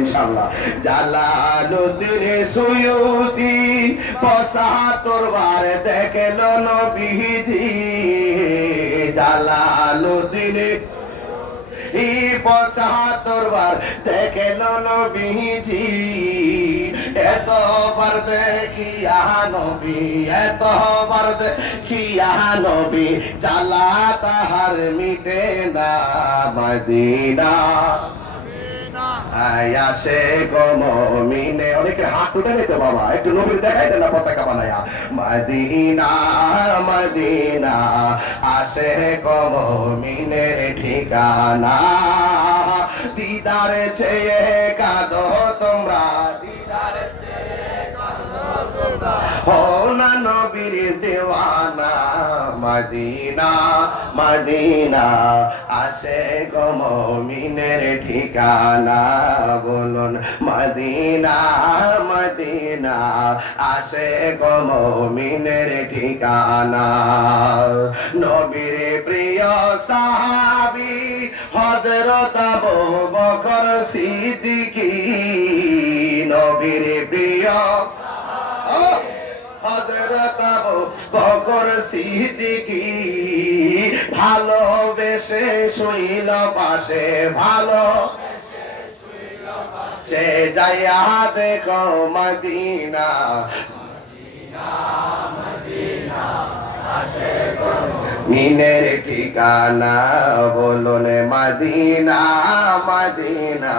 ইনশাআল্লাহ। জালালুদ্দিন সুয়ুতি ৭৫ বার দেখল নবীজি, জালালুদ্দিন ৭৫ বার দেখল নবীজি, এতবার দেখিয়া নবী, এতবার দেখিয়া নবী, জ্বালা তাহার মিটে না। মদিনা আয়াসে গো মুমিনে, অনেকে হাত উঠে নিতে বাবা, একটু নবীর দেখাই দেন না পতাকা বানায়া। মদিনা মদিনা আসে গো মুমিনের ঠিকানা, দিদারে চেয়ে কাঁদো তোমরা, দিদারে চেয়ে কাঁদো তোমরা, হো না নবীর দেওয়ানা। মদিনা মদিনা আসে গো মুমিনের ঠিকানা, বলুন মদিনা মদিনা আসে গো মুমিনের ঠিকানা। নবীর প্রিয় সাহাবী হযরত আবু বকর সিদ্দিকী, নবীর প্রিয় হযরত আবু বকর সিদ্দিকী, ভালোবেসে শুইল পাশে, ভালো সে যাইয়া দেখো মদিনা, মিনের ঠিকানা, বলুন মদিনা মদিনা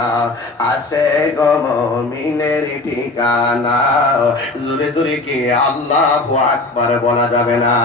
আসে গো মুমিনের ঠিকানা। জোরে জোরে কি আল্লাহু আকবার বলা যাবে না?